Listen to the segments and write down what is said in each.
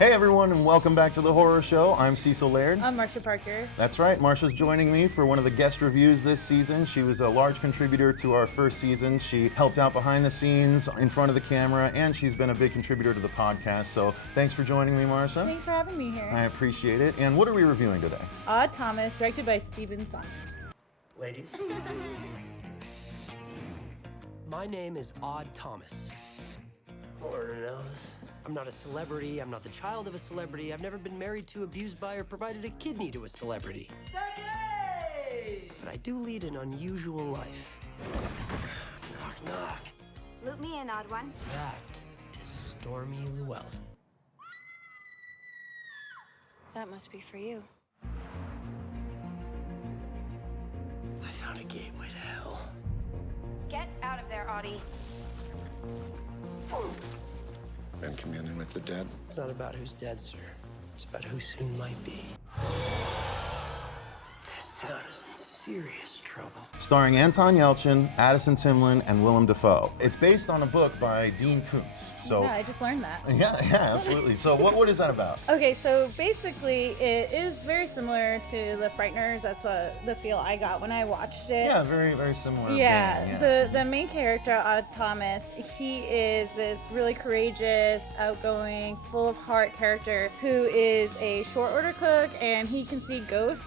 Hey everyone, and welcome back to the horror show. I'm Cecil Laird. I'm Marcia Parker. That's right, Marcia's joining me for one of the guest reviews this season. She was a large contributor to our first season. She helped out behind the scenes, in front of the camera, and she's been a big contributor to the podcast. So thanks for joining me, Marcia. Thanks for having me here. I appreciate it. And what are we reviewing today? Odd Thomas, directed by Stephen Saunders. Ladies, my name is Odd Thomas. Lord knows. I'm not a celebrity, I'm not the child of a celebrity, I've never been married to, abused by, or provided a kidney to a celebrity. But I do lead an unusual life. Knock, knock. Loop me in, odd one. That is Stormy Llewellyn. That must be for you. I found a gateway to hell. Get out of there, Audie. Been communing with the dead? It's not about who's dead, sir. It's about who soon might be. This town is in serious trouble. Starring Anton Yelchin, Addison Timlin, and Willem Dafoe. It's based on a book by Dean Koontz. So Yeah, I just learned that. yeah, absolutely. So what is that about? Okay, so basically it is very similar to The Frighteners. That's what the feel I got when I watched it. Yeah, very, very similar. Yeah, vein, the main character, Odd Thomas, he is this really courageous, outgoing, full of heart character who is a short order cook, and he can see ghosts.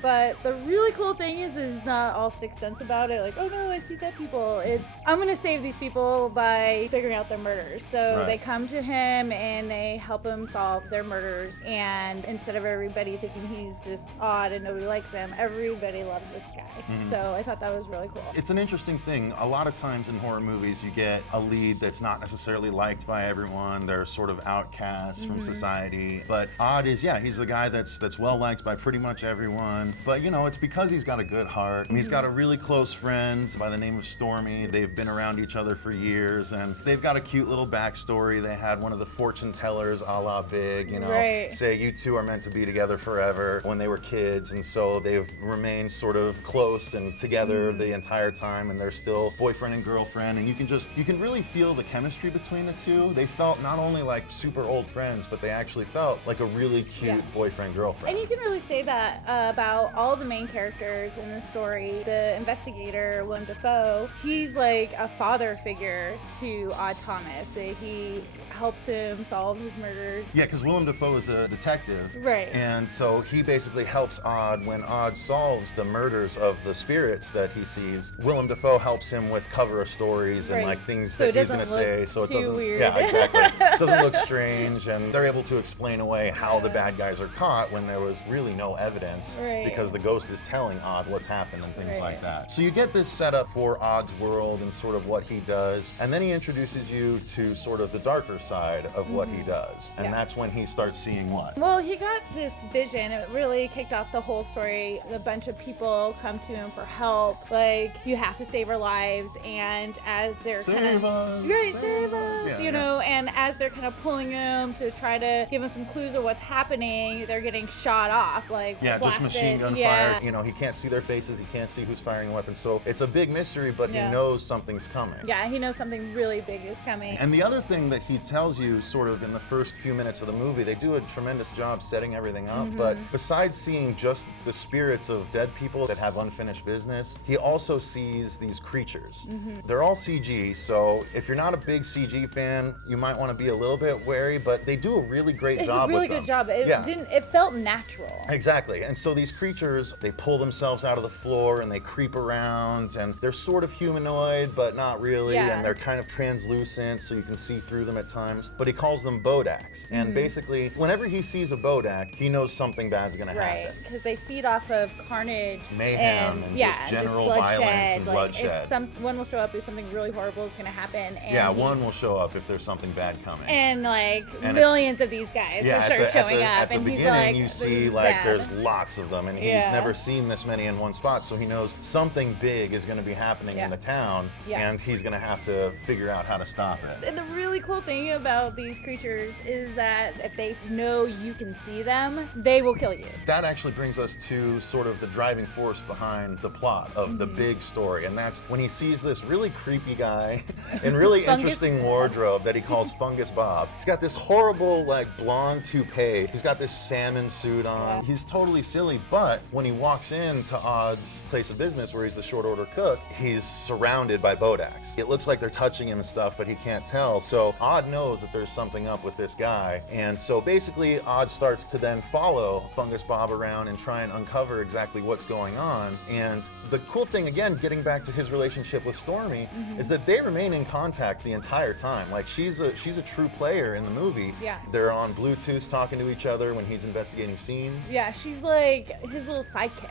But the really cool thing is it's not all Sixth Sense about it. Like, oh no, I see dead people. It's, I'm gonna save these people by figuring out their murders. So Right. they come to him and they help him solve their murders. And instead of everybody thinking he's just odd and nobody likes him, everybody loves this guy. So I thought that was really cool. It's an interesting thing. A lot of times in horror movies, you get a lead that's not necessarily liked by everyone. They're sort of outcasts from society. But Odd is, yeah, he's a guy that's well liked by pretty much everyone. But you know, it's because he's got a good heart. He's got a really close friend by the name of Stormy. They've been around each other for years, and they've got a cute little backstory. They had one of the fortune tellers, a la Big, you know, Right. say you two are meant to be together forever when they were kids, and so they've remained sort of close and together the entire time, and they're still boyfriend and girlfriend, and you can really feel the chemistry between the two. They felt not only like super old friends, but they actually felt like a really cute boyfriend girlfriend. And you can really say that about all the main characters in the story. The investigator, Willem Dafoe, he's like a father figure to Odd Thomas. He helps him solve his murders. Yeah, because Willem Dafoe is a detective. Right. And so he basically helps Odd when Odd solves the murders of the spirits that he sees. Willem Dafoe helps him with cover stories and Right. like things So that it he's going to doesn't say, look so it too doesn't. weird. Yeah, exactly. It doesn't look strange, and they're able to explain away how the bad guys are caught when there was really no evidence, Right. because the ghost is telling Odd what's happened and things Right. like that. So you get this setup for Odd's world and sort of what he does, and then he introduces you to sort of the darker side of what he does, and Yeah. that's when he starts seeing what? Well, he got this vision. It really kicked off the whole story. A bunch of people come to him for help. Like, you have to save our lives. And as they're kind Save of... us, Right, save save us. us, Yeah, you yeah. know, and as they're kind of pulling him to try to give him some clues of what's happening, they're getting shot off, like Yeah, just blasted. machine gun Yeah. fire. You know, he can't see their faces, he can't see who's firing the weapon. So it's a big mystery, but Yeah. he knows something's coming. Yeah, he knows something really big is coming. And the other thing that he tells you sort of in the first few minutes of the movie, they do a tremendous job setting everything up, but besides seeing just the spirits of dead people that have unfinished business, he also sees these creatures. They're all CG, so if you're not a big CG fan, you might want to be a little bit wary, but they do a really great It's job a really with good them. job. It Yeah. it felt natural. Exactly. And so these creatures, they pull themselves out of the floor and they creep around, and they're sort of humanoid, but not really. Yeah. And they're kind of translucent, so you can see through them at times. But he calls them Bodaks. And basically, whenever he sees a Bodak, he knows something bad's going to Right, happen. because they feed off of carnage, Mayhem and just general violence and like, bloodshed. If someone will show up, if something really horrible is going to happen. And Yeah, one will show up if there's something bad coming. And like And millions of these guys will start showing up, at the and he's beginning, like, you "This see is like bad." there's lots of them, and he's Yeah. never seen this many in one spot, so he knows something big is going to be happening in the town, and he's going to have to figure out how to stop it. And the really cool thing about these creatures is that if they know you can see them, they will kill you. That actually brings us to sort of the driving force behind the plot of the big story, and that's when he sees this really creepy guy in really interesting wardrobe that he calls Fungus Bob. He's got this horrible, like, blonde toupee. He's got this salmon suit on. He's totally silly, but when he walks into Odd's place of business where he's the short order cook, he's surrounded by Bodaks. It looks like they're touching him and stuff, but he can't tell. So Odd knows that there's something up with this guy. And so basically Odd starts to then follow Fungus Bob around and try and uncover exactly what's going on. And the cool thing, again, getting back to his relationship with Stormy, is that they remain in contact the entire time. Like, she's a true player in the movie. Yeah. They're on Bluetooth talking to each other when he's investigating scenes. Yeah, she's like his little sidekick.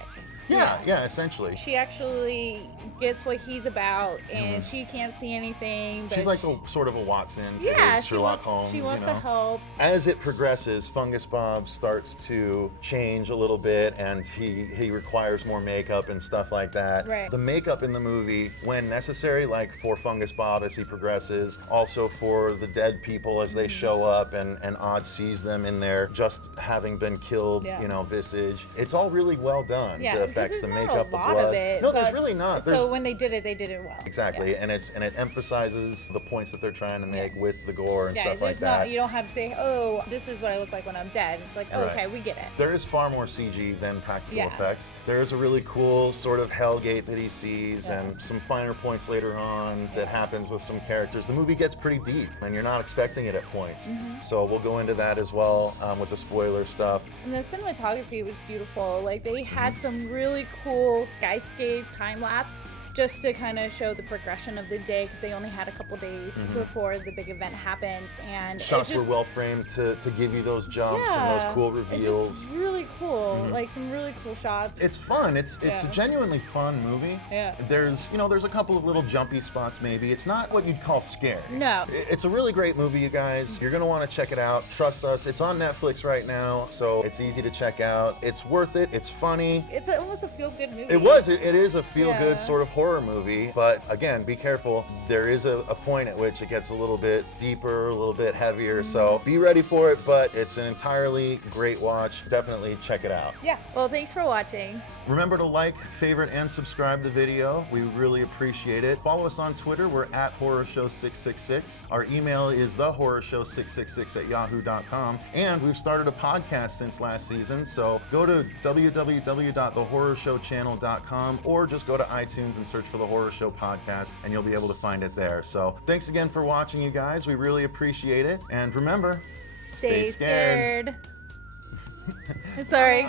Yeah, essentially. She actually gets what he's about, and she can't see anything. But She's like a sort of a Watson to his Sherlock Holmes. She wants you to know? help. As it progresses, Fungus Bob starts to change a little bit, and he requires more makeup and stuff like that. Right. The makeup in the movie, when necessary, like for Fungus Bob as he progresses, also for the dead people as they show up, and Odd sees them in their just having been killed, visage. It's all really well done. Yeah, The effects, the there's not makeup, a the lot blood. of it, No, there's but- really not. So when they did it well. Exactly, and it emphasizes the points that they're trying to make with the gore and stuff like there's that. you don't have to say, oh, this is what I look like when I'm dead. It's like, oh, Right. okay, we get it. There is far more CG than practical Yeah. effects. There is a really cool sort of hellgate that he sees, and some finer points later on that happens with some characters. The movie gets pretty deep, and you're not expecting it at points. So we'll go into that as well with the spoiler stuff. And the cinematography was beautiful. Like, they had some really cool skyscape time lapse just to kind of show the progression of the day, because they only had a couple days before the big event happened. And Shots it just, were well framed to give you those jumps and those cool reveals. It's just really cool. Like, some really cool shots. It's fun. It's a Yeah. genuinely fun movie. Yeah. There's a couple of little jumpy spots maybe. It's not what you'd call scary. No. It's a really great movie, you guys. You're gonna want to check it out. Trust us. It's on Netflix right now, so it's easy to check out. It's worth it. It's funny. It's almost a feel-good movie. It is a feel-good Yeah. sort of horror movie, but again, be careful. There is a point at which it gets a little bit deeper, a little bit heavier, so be ready for it, but it's an entirely great watch. Definitely check it out. Yeah. Well, thanks for watching. Remember to like, favorite, and subscribe the video. We really appreciate it. Follow us on Twitter. We're at HorrorShow666. Our email is thehorrorshow666@yahoo.com. And we've started a podcast since last season, so go to www.thehorrorshowchannel.com or just go to iTunes and search for The Horror Show Podcast, and you'll be able to find it there. So thanks again for watching, you guys. We really appreciate it. And remember, Stay scared. scared. Sorry.